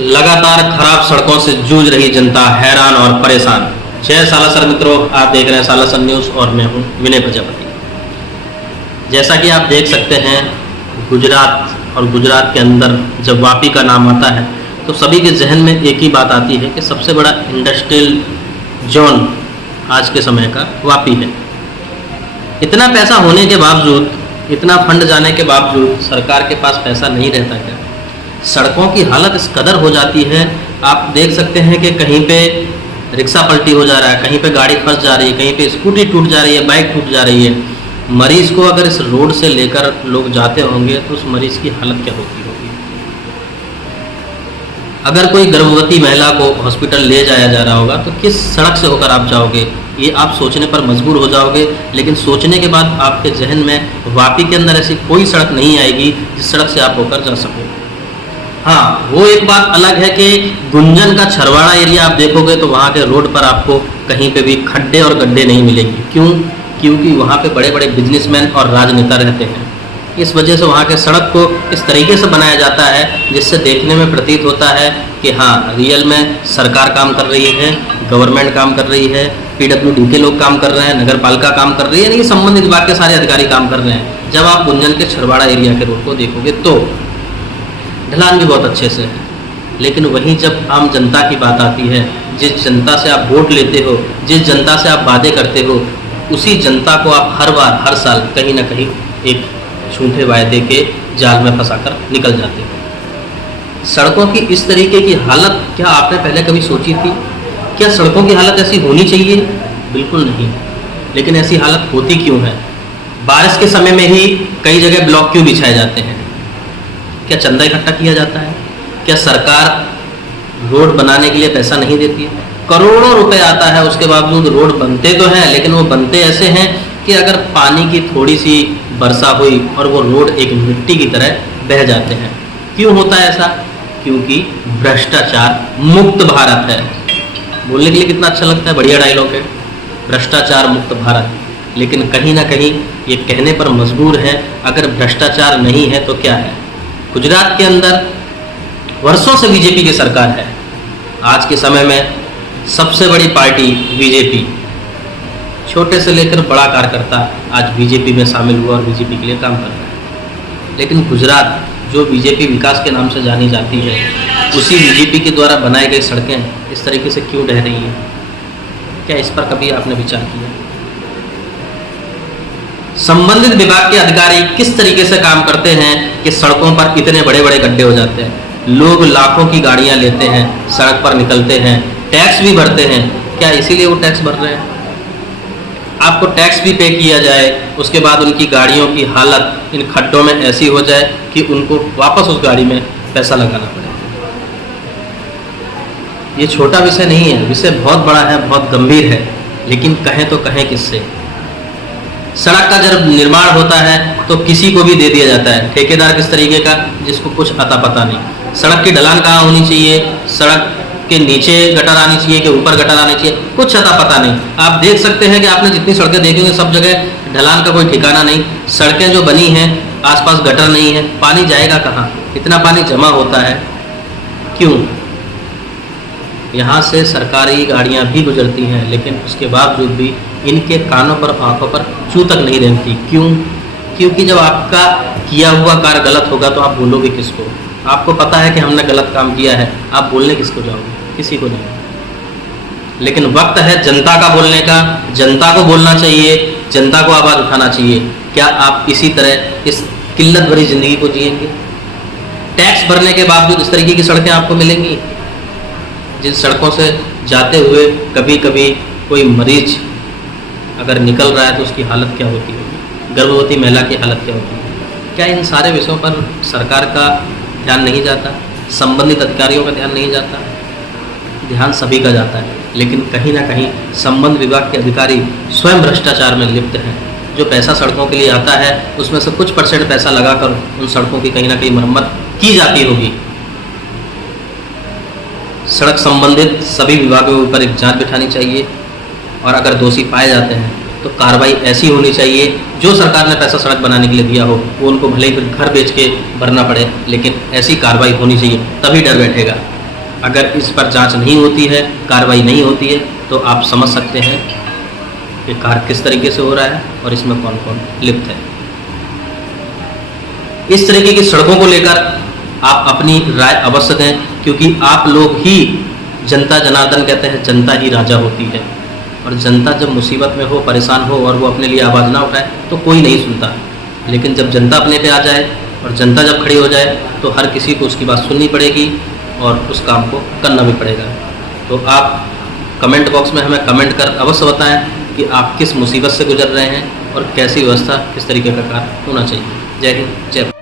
लगातार खराब सड़कों से जूझ रही जनता हैरान और परेशान। जय सालासर मित्रों, आप देख रहे हैं सालासर न्यूज़ और मैं हूं विनय प्रजापति। जैसा कि आप देख सकते हैं, गुजरात के अंदर जब वापी का नाम आता है तो सभी के जहन में एक ही बात आती है कि सबसे बड़ा इंडस्ट्रियल जोन आज के समय का वापी है। इतना पैसा होने के बावजूद, इतना फंड जाने के बावजूद सरकार के पास पैसा नहीं रहता क्या? सड़कों की हालत इस कदर हो जाती है, आप देख सकते हैं कि कहीं पे रिक्शा पलटी हो जा रहा है, कहीं पे गाड़ी फंस जा रही है, कहीं पे स्कूटी टूट जा रही है, बाइक टूट जा रही है। मरीज को अगर इस रोड से लेकर लोग जाते होंगे तो उस मरीज की हालत क्या होती होगी? अगर कोई गर्भवती महिला को हॉस्पिटल ले जाया जा रहा होगा तो किस सड़क से होकर आप जाओगे, ये आप सोचने पर मजबूर हो जाओगे। लेकिन सोचने के बाद आपके जहन में वापी के अंदर ऐसी कोई सड़क नहीं आएगी जिस सड़क से आप होकर जा सको। हाँ, वो एक बात अलग है कि गुंजन का छरवाड़ा एरिया आप देखोगे तो वहाँ के रोड पर आपको कहीं पे भी खड्डे और गड्ढे नहीं मिलेंगे। क्यों? क्योंकि वहाँ पे बड़े बड़े बिजनेसमैन और राजनेता रहते हैं। इस वजह से वहाँ के सड़क को इस तरीके से बनाया जाता है जिससे देखने में प्रतीत होता है कि हाँ, रियल में सरकार काम कर रही है, गवर्नमेंट काम कर रही है, PWD के लोग काम कर रहे हैं, नगर पालिका काम कर रही है, यानी संबंधित विभाग के सारे अधिकारी काम कर रहे हैं। जब आप गुंजन के छरवाड़ा एरिया के रोड को देखोगे तो ढलान भी बहुत अच्छे से है, लेकिन वहीं जब आम जनता की बात आती है, जिस जनता से आप वोट लेते हो, जिस जनता से आप वादे करते हो, उसी जनता को आप हर बार हर साल कहीं ना कहीं एक झूठे वायदे के जाल में फंसाकर निकल जाते हो। सड़कों की इस तरीके की हालत क्या आपने पहले कभी सोची थी? क्या सड़कों की हालत ऐसी होनी चाहिए? बिल्कुल नहीं। लेकिन ऐसी हालत होती क्यों है? बारिश के समय में ही कई जगह ब्लॉक क्यों बिछाए जाते हैं? क्या चंदा इकट्ठा किया जाता है? क्या सरकार रोड बनाने के लिए पैसा नहीं देती है? करोड़ों रुपए आता है, उसके बावजूद रोड बनते तो हैं, लेकिन वो बनते ऐसे हैं कि अगर पानी की थोड़ी सी वर्षा हुई और वो रोड एक मिट्टी की तरह बह जाते हैं। क्यों होता है ऐसा? क्योंकि भ्रष्टाचार मुक्त भारत है। बोलने के लिए कितना अच्छा लगता है, बढ़िया डायलॉग है, भ्रष्टाचार मुक्त भारत। लेकिन कहीं ना कहीं ये कहने पर मजबूर है, अगर भ्रष्टाचार नहीं है तो क्या है? गुजरात के अंदर वर्षों से बीजेपी की सरकार है। आज के समय में सबसे बड़ी पार्टी बीजेपी, छोटे से लेकर बड़ा कार्यकर्ता आज बीजेपी में शामिल हुआ और बीजेपी के लिए काम कर रहा है। लेकिन गुजरात जो बीजेपी विकास के नाम से जानी जाती है, उसी बीजेपी के द्वारा बनाई गई सड़कें इस तरीके से क्यों ढह रही हैं? क्या इस पर कभी आपने विचार किया? संबंधित विभाग के अधिकारी किस तरीके से काम करते हैं कि सड़कों पर इतने बड़े बड़े गड्ढे हो जाते हैं? लोग लाखों की गाड़ियां लेते हैं, सड़क पर निकलते हैं, टैक्स भी भरते हैं। क्या इसीलिए वो टैक्स भर रहे हैं? आपको टैक्स भी पे किया जाए, उसके बाद उनकी गाड़ियों की हालत इन खड्डों में ऐसी हो जाए कि उनको वापस उस गाड़ी में पैसा लगाना पड़े। ये छोटा विषय नहीं है, विषय बहुत बड़ा है, बहुत गंभीर है। लेकिन कहें तो कहें किससे? सड़क का जब निर्माण होता है तो किसी को भी दे दिया जाता है, ठेकेदार किस तरीके का, जिसको कुछ अता पता नहीं। सड़क की ढलान कहाँ होनी चाहिए, सड़क के नीचे गटर आनी चाहिए कि ऊपर गटर आनी चाहिए, कुछ अता पता नहीं। आप देख सकते हैं कि आपने जितनी सड़कें देखी होंगी सब जगह ढलान का कोई ठिकाना नहीं। सड़कें जो बनी हैं आसपास गटर नहीं है, पानी जाएगा कहाँ? इतना पानी जमा होता है क्यों? यहाँ से सरकारी गाड़ियाँ भी गुजरती हैं, लेकिन उसके बावजूद भी इनके कानों पर, आंखों पर चू तक नहीं रेंगती। क्यों? क्योंकि जब आपका किया हुआ कार्य गलत होगा तो आप बोलोगे किसको? आपको पता है कि हमने गलत काम किया है, आप बोलने किसको जाओगे? किसी को नहीं। लेकिन वक्त है जनता का बोलने का, जनता को बोलना चाहिए, जनता को आवाज़ उठाना चाहिए। क्या आप इसी तरह इस किल्लत भरी जिंदगी को जिएंगे? टैक्स भरने के बावजूद इस तरीके की सड़कें आपको मिलेंगी? जिन सड़कों से जाते हुए कभी कभी कोई मरीज अगर निकल रहा है तो उसकी हालत क्या होती होगी? गर्भवती महिला की हालत क्या होती है? क्या इन सारे विषयों पर सरकार का ध्यान नहीं जाता? संबंधित अधिकारियों का ध्यान नहीं जाता? ध्यान सभी का जाता है, लेकिन कहीं ना कहीं संबंध विभाग के अधिकारी स्वयं भ्रष्टाचार में लिप्त हैं। जो पैसा सड़कों के लिए आता है उसमें से कुछ % पैसा लगाकर उन सड़कों की कहीं ना कहीं मरम्मत की जाती होगी। सड़क संबंधित सभी विभागों के ऊपर एक जांच बिठानी चाहिए और अगर दोषी पाए जाते हैं तो कार्रवाई ऐसी होनी चाहिए, जो सरकार ने पैसा सड़क बनाने के लिए दिया हो वो उनको भले ही फिर घर बेच के भरना पड़े, लेकिन ऐसी कार्रवाई होनी चाहिए, तभी डर बैठेगा। अगर इस पर जांच नहीं होती है, कार्रवाई नहीं होती है, तो आप समझ सकते हैं कि कार्य किस तरीके से हो रहा है और इसमें कौन कौन लिप्त है। इस तरीके की सड़कों को लेकर आप अपनी राय अवश्य दें, क्योंकि आप लोग ही जनता जनार्दन कहते हैं, जनता ही राजा होती है। और जनता जब मुसीबत में हो, परेशान हो और वो अपने लिए आवाज़ ना उठाए तो कोई नहीं सुनता। लेकिन जब जनता अपने पे आ जाए और जनता जब खड़ी हो जाए तो हर किसी को उसकी बात सुननी पड़ेगी और उस काम को करना भी पड़ेगा। तो आप कमेंट बॉक्स में हमें कमेंट कर अवश्य बताएं कि आप किस मुसीबत से गुजर रहे हैं और कैसी व्यवस्था, किस तरीके का कार्य होना चाहिए। जय हिंद, जय भारत।